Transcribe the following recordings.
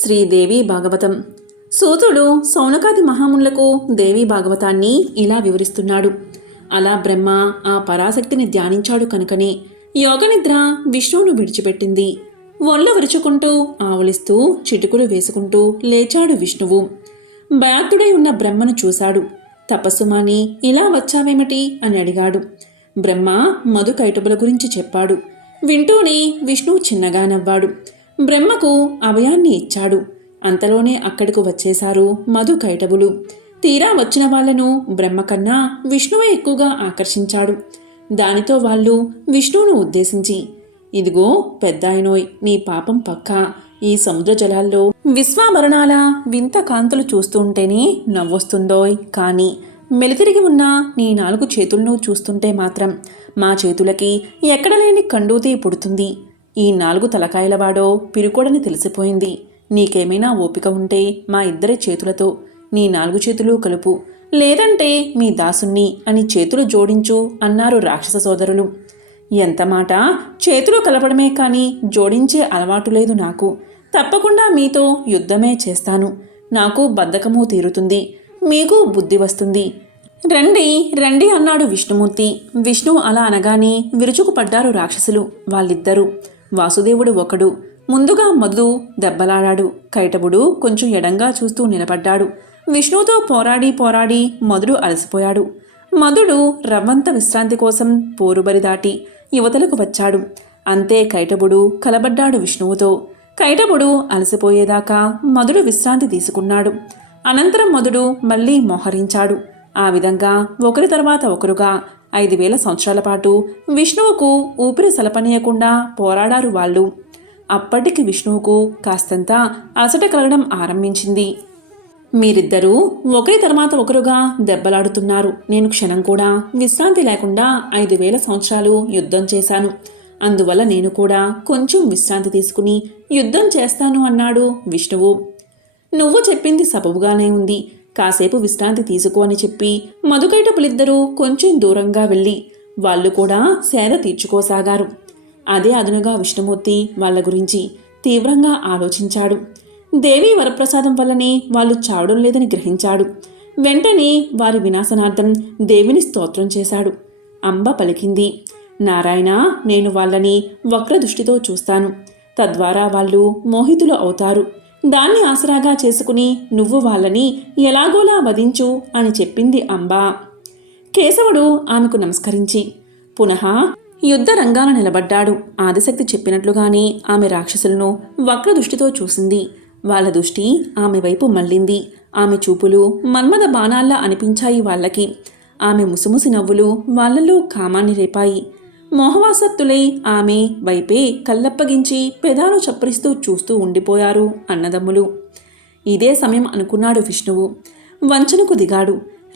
శ్రీదేవి భాగవతం. సూతుడు సౌనకాది మహామునులకు దేవీ భాగవతాన్ని ఇలా వివరిస్తున్నాడు. అలా బ్రహ్మ ఆ పరాశక్తిని ధ్యానించాడు కనుకనే యోగనిద్ర విష్ణువును విడిచిపెట్టింది. ఒళ్ళు విరుచుకుంటూ ఆవులిస్తూ చిటుకులు వేసుకుంటూ లేచాడు విష్ణువు. భయాక్తుడై ఉన్న బ్రహ్మను చూశాడు. తపస్సుమాని ఇలా వచ్చావేమిటి అని అడిగాడు. బ్రహ్మ మధు కైటబుల గురించి చెప్పాడు. వింటూనే విష్ణువు చిన్నగా నవ్వాడు. బ్రహ్మకు అభయాన్ని ఇచ్చాడు. అంతలోనే అక్కడికి వచ్చేశారు మధు కైటబులు. తీరా వచ్చిన వాళ్లను బ్రహ్మ కన్నా విష్ణువే ఎక్కువగా ఆకర్షించాడు. దానితో వాళ్ళు విష్ణువును ఉద్దేశించి, ఇదిగో పెద్దాయనోయ్, నీ పాపం పక్కా. ఈ సముద్ర జలాల్లో విశ్వాభరణాల వింత కాంతులు చూస్తుంటేనే నవ్వొస్తుందోయ్. కానీ మెలితిరిగి ఉన్న నీ 4 చేతులను చూస్తుంటే మాత్రం మా చేతులకి ఎక్కడలేని కండూతి పుడుతుంది. ఈ 4 తలకాయలవాడో పిరుకోడని తెలిసిపోయింది. నీకేమైనా ఓపిక ఉంటే మా ఇద్దరి చేతులతో నీ 4 చేతులు కలుపు, లేదంటే మీ దాసుణ్ణి అని చేతులు జోడించు అన్నారు రాక్షస సోదరులు. ఎంత మాట! చేతులు కలపడమే కానీ జోడించే అలవాటు లేదు నాకు. తప్పకుండా మీతో యుద్ధమే చేస్తాను. నాకు బద్ధకము తీరుతుంది, మీకు బుద్ధి వస్తుంది. రండి రండి అన్నాడు విష్ణుమూర్తి. విష్ణువు అలా అనగానే విరుచుకుపడ్డారు రాక్షసులు. వాళ్ళిద్దరూ. వాసుదేవుడు ఒకడు. ముందుగా మధు దెబ్బలాడాడు. కైటబుడు కొంచెం ఎడంగా చూస్తూ నిలబడ్డాడు. విష్ణువుతో పోరాడి పోరాడి మధుడు అలసిపోయాడు. మధుడు రవ్వంత విశ్రాంతి కోసం పోరుబరి దాటి యువతలకు వచ్చాడు. అంతే కైటబుడు కలబడ్డాడు విష్ణువుతో. కైటబుడు అలసిపోయేదాకా మధుడు విశ్రాంతి తీసుకున్నాడు. అనంతరం మధుడు మళ్ళీ మోహరించాడు. ఆ విధంగా ఒకరి తర్వాత ఒకరుగా 5000 సంవత్సరాల పాటు విష్ణువుకు ఊపిరి సలపనీయకుండా పోరాడారు వాళ్ళు. అప్పటికి విష్ణువుకు కాస్తంత అలసట కలగడం ఆరంభించింది. మీరిద్దరూ ఒకరి తర్వాత ఒకరుగా దెబ్బలాడుతున్నారు. నేను క్షణం కూడా విశ్రాంతి లేకుండా 5000 సంవత్సరాలు యుద్ధం చేశాను. అందువల్ల నేను కూడా కొంచెం విశ్రాంతి తీసుకుని యుద్ధం చేస్తాను అన్నాడు విష్ణువు. నువ్వు చెప్పింది సబబుగానే ఉంది. కాసేపు విశ్రాంతి తీసుకో అని చెప్పి మధుకైటపులిద్దరూ కొంచెం దూరంగా వెళ్ళి వాళ్ళు కూడా సేద తీర్చుకోసాగారు. అదే అదునుగా విష్ణుమూర్తి వాళ్ళ గురించి తీవ్రంగా ఆలోచించాడు. దేవి వరప్రసాదం వల్లనే వాళ్ళు చావడం లేదని గ్రహించాడు. వెంటనే వారి వినాశనార్థం దేవిని స్తోత్రం చేశాడు. అంబ పలికింది, నారాయణ, నేను వాళ్ళని వక్రదృష్టితో చూస్తాను. తద్వారా వాళ్ళు మోహితులు అవుతారు. దాన్ని ఆసరాగా చేసుకుని నువ్వు వాళ్ళని ఎలాగోలా వధించు అని చెప్పింది అంబ. కేశవుడు ఆమెకు నమస్కరించి పునః యుద్ధ రంగాన నిలబడ్డాడు. ఆదిశక్తి చెప్పినట్లుగానే ఆమె రాక్షసులను వక్రదృష్టితో చూసింది. వాళ్ళ దృష్టి ఆమె వైపు మళ్ళింది. ఆమె చూపులు మన్మథ బాణాల్లా అనిపించాయి వాళ్ళకి. ఆమె ముసిముసి నవ్వులు వాళ్ళలో కామాన్ని రేపాయి. మోహవాసక్తులై ఆమె వైపే కళ్ళప్పగించి పెదాలు చప్పరిస్తూ చూస్తూ ఉండిపోయారు అన్నదమ్ములు. ఇదే సమయం అనుకున్నాడు విష్ణువు. వంచనకు దిగాడు.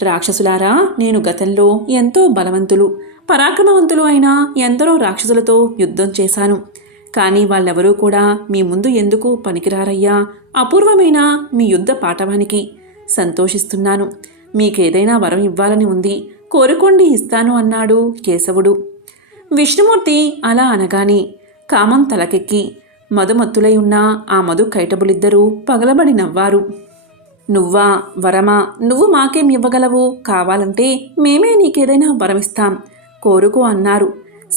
రాక్షసులారా, నేను గతంలో ఎంతో బలవంతులు పరాక్రమవంతులు అయిన ఎందరో రాక్షసులతో యుద్ధం చేశాను. కానీ వాళ్ళెవరూ కూడా మీ ముందు ఎందుకు పనికిరారయ్యా. అపూర్వమైన మీ యుద్ధ పాఠవానికి సంతోషిస్తున్నాను. మీకేదైనా వరం ఇవ్వాలని ఉంది, కోరుకోండి, ఇస్తాను అన్నాడు కేశవుడు. విష్ణుమూర్తి అలా అనగానే కామం తలకెక్కి మధుమత్తులై ఉన్న ఆ మధు కైటబులిద్దరూ పగలబడి నవ్వారు. నువ్వా వరమా? నువ్వు మాకేం ఇవ్వగలవు? కావాలంటే మేమే నీకేదైనా వరమిస్తాం, కోరుకో అన్నారు.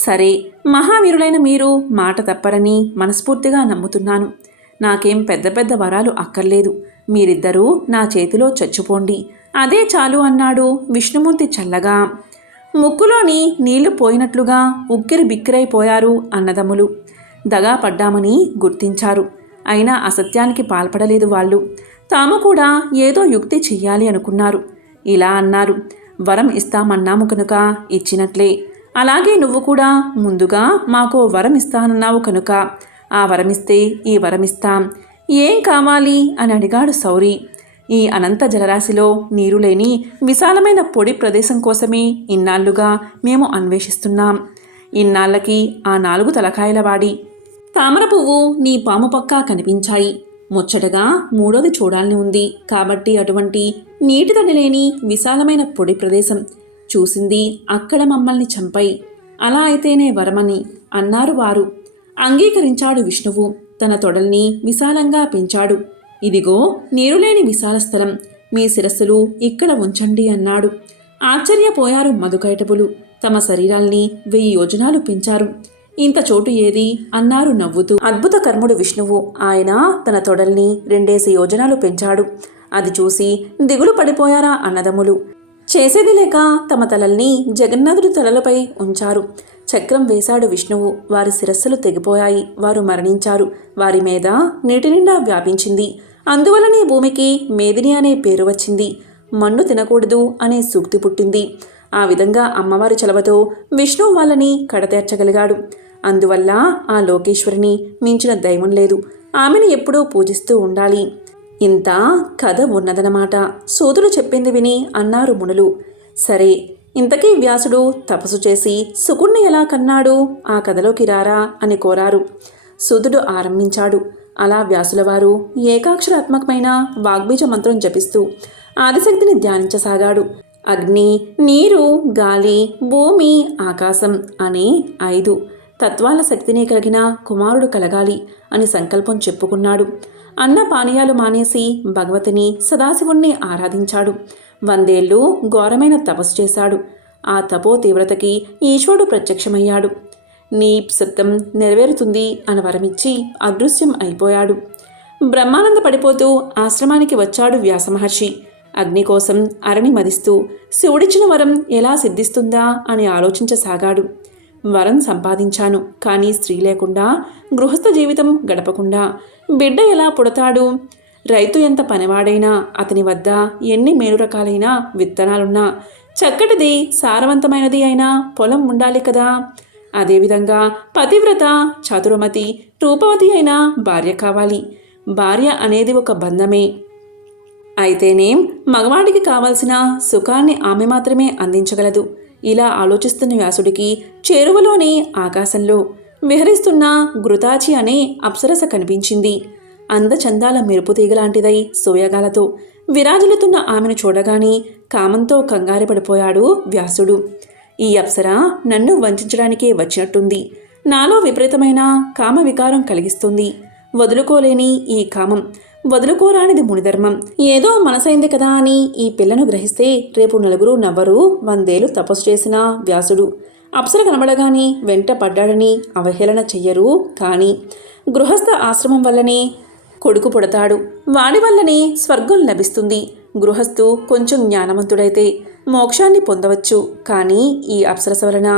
సరే, మహావీరులైన మీరు మాట తప్పరని మనస్ఫూర్తిగా నమ్ముతున్నాను. నాకేం పెద్ద పెద్ద వరాలు అక్కర్లేదు. మీరిద్దరూ నా చేతిలో చచ్చిపోండి, అదే చాలు అన్నాడు విష్ణుమూర్తి చల్లగా. ముక్కులోని నీళ్లు పోయినట్లుగా ఉక్కిరి బిక్కిరైపోయారు అన్నదమ్ములు. దగా పడ్డామని గుర్తించారు. అయినా అసత్యానికి పాల్పడలేదు వాళ్ళు. తాము కూడా ఏదో యుక్తి చెయ్యాలి అనుకున్నారు. ఇలా అన్నారు, వరం ఇస్తామన్నాము కనుక ఇచ్చినట్లే. అలాగే నువ్వు కూడా ముందుగా మాకో వరం ఇస్తానన్నావు కనుక ఆ వరమిస్తే ఈ వరమిస్తాం. ఏం కావాలి అని అడిగాడు శౌరి. ఈ అనంత జలరాశిలో నీరు లేని విశాలమైన పొడి ప్రదేశం కోసమే ఇన్నాళ్లుగా మేము అన్వేషిస్తున్నాం. ఇన్నాళ్లకి ఆ 4 తలకాయల వాడి తామర పువ్వు నీ పాము పక్కా కనిపించాయి. ముచ్చటగా 3వది చూడాలని ఉంది. కాబట్టి అటువంటి నీటి తడి లేని విశాలమైన పొడి ప్రదేశం చూసింది అక్కడ మమ్మల్ని చంపై. అలా అయితేనే వరమని అన్నారు వారు. అంగీకరించాడు విష్ణువు. తన తొడల్ని విశాలంగా పెంచాడు. ఇదిగో నీరులేని విశాల స్థలం, మీ శిరస్సులు ఇక్కడ ఉంచండి అన్నాడు. ఆశ్చర్యపోయారు మధుకైటబులు. తమ శరీరాల్ని 1000 యోజనాలు పెంచారు. ఇంత చోటు ఏది అన్నారు నవ్వుతూ. అద్భుత కర్ముడు విష్ణువు. ఆయన తన తొడల్ని 2 యోజనాలు పెంచాడు. అది చూసి దిగులు పడిపోయారా అన్నదమ్ములు. చేసేది లేక తమ తలల్ని జగన్నాథుడి తలలపై ఉంచారు. చక్రం వేశాడు విష్ణువు. వారి శిరస్సులు తెగిపోయాయి. వారు మరణించారు. వారి మీద నీటి నిండా వ్యాపించింది. అందువలనే భూమికి మేదిని అనే పేరు వచ్చింది. మన్ను తినకూడదు అనే సూక్తి పుట్టింది. ఆ విధంగా అమ్మవారి చలవతో విష్ణువు వాళ్ళని కడతేర్చగలిగాడు. అందువల్ల ఆ లోకేశ్వరిని మించిన దైవం లేదు. ఆమెను ఎప్పుడూ పూజిస్తూ ఉండాలి. ఇంత కథ ఉన్నదన్నమాట. సూతుడు చెప్పింది విని అన్నారు మునులు. సరే, ఇంతకీ వ్యాసుడు తపస్సు చేసి సుకుణ్ణి ఎలా కన్నాడు? ఆ కథలోకి రారా అని కోరారు. సూతుడు ఆరంభించాడు. అలా వ్యాసులవారు ఏకాక్షరాత్మకమైన వాగ్బీజ మంత్రం జపిస్తూ ఆదిశక్తిని ధ్యానించసాగాడు. అగ్ని, నీరు, గాలి, భూమి, ఆకాశం అనే 5 తత్వాల శక్తిని కలిగిన కుమారుడు కలగాలి అని సంకల్పం చెప్పుకున్నాడు. అన్న పానీయాలు మానేసి భగవతిని సదాశివుణ్ణి ఆరాధించాడు. 100 ఏళ్ళు ఘోరమైన తపస్సు చేశాడు. ఆ తపో తీవ్రతకి ఈశ్వరుడు ప్రత్యక్షమయ్యాడు. నీ సత్యం నెరవేరుతుంది అని వరమిచ్చి అదృశ్యం అయిపోయాడు. బ్రహ్మానంద పడిపోతూ ఆశ్రమానికి వచ్చాడు వ్యాసమహర్షి. అగ్ని కోసం అరణి మదిస్తూ శివుడిచ్చిన వరం ఎలా సిద్ధిస్తుందా అని ఆలోచించసాగాడు. వరం సంపాదించాను, కానీ స్త్రీ లేకుండా, గృహస్థ జీవితం గడపకుండా బిడ్డ ఎలా పుడతాడు? రైతు ఎంత పనివాడైనా అతని వద్ద ఎన్ని మేలు రకాలైన విత్తనాలున్నా చక్కటిది, సారవంతమైనది అయినా పొలం ఉండాలి కదా. అదేవిధంగా పతివ్రత, చతురమతి, రూపవతి అయిన భార్య కావాలి. భార్య అనేది ఒక బంధమే. అయితేనేం మగవాడికి కావలసిన సుఖాన్ని ఆమె మాత్రమే అందించగలదు. ఇలా ఆలోచిస్తున్న వ్యాసుడికి చేరువలోని ఆకాశంలో విహరిస్తున్న ఘృతాచి అనే అప్సరస కనిపించింది. అందచందాల మెరుపుతీగలాంటిదై సోయగాలతో విరాజిల్లుతున్న ఆమెను చూడగానే కామంతో కంగారు పడిపోయాడు వ్యాసుడు. ఈ అప్సర నన్ను వంచడానికే వచ్చినట్టుంది. నాలో విపరీతమైన కామ వికారం కలిగిస్తుంది. వదులుకోలేని ఈ కామం, వదులుకోరానిది మునిధర్మం. ఏదో మనసైంది కదా అని ఈ పిల్లను గ్రహిస్తే రేపు నలుగురు నవ్వరు. 100 ఏళ్ళు తపస్సు చేసిన వ్యాసుడు అప్సర కనబడగాని వెంట పడ్డాడని అవహేళన చెయ్యరు. కానీ గృహస్థ ఆశ్రమం వల్లనే కొడుకు పుడతాడు. వాడి వల్లనే స్వర్గం లభిస్తుంది. గృహస్థు కొంచెం జ్ఞానవంతుడైతే మోక్షాన్ని పొందవచ్చు. కానీ ఈ అప్సరస వలన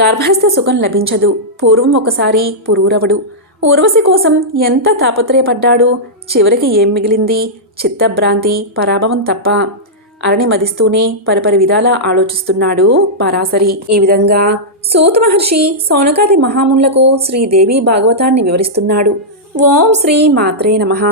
గర్భస్థ సుఖం లభించదు. పూర్వం ఒకసారి పురూరవుడు ఊర్వశి కోసం ఎంత తాపత్రయపడ్డాడు. చివరికి ఏం మిగిలింది? చిత్తభ్రాంతి, పరాభవం తప్ప. అరణి మదిస్తూనే పరిపరి విధాలా ఆలోచిస్తున్నాడు పరాశరి. ఈ విధంగా సూత మహర్షి సౌనకాది మహామునులకు శ్రీదేవి భాగవతాన్ని వివరిస్తున్నాడు. ఓం శ్రీ మాత్రే నమః.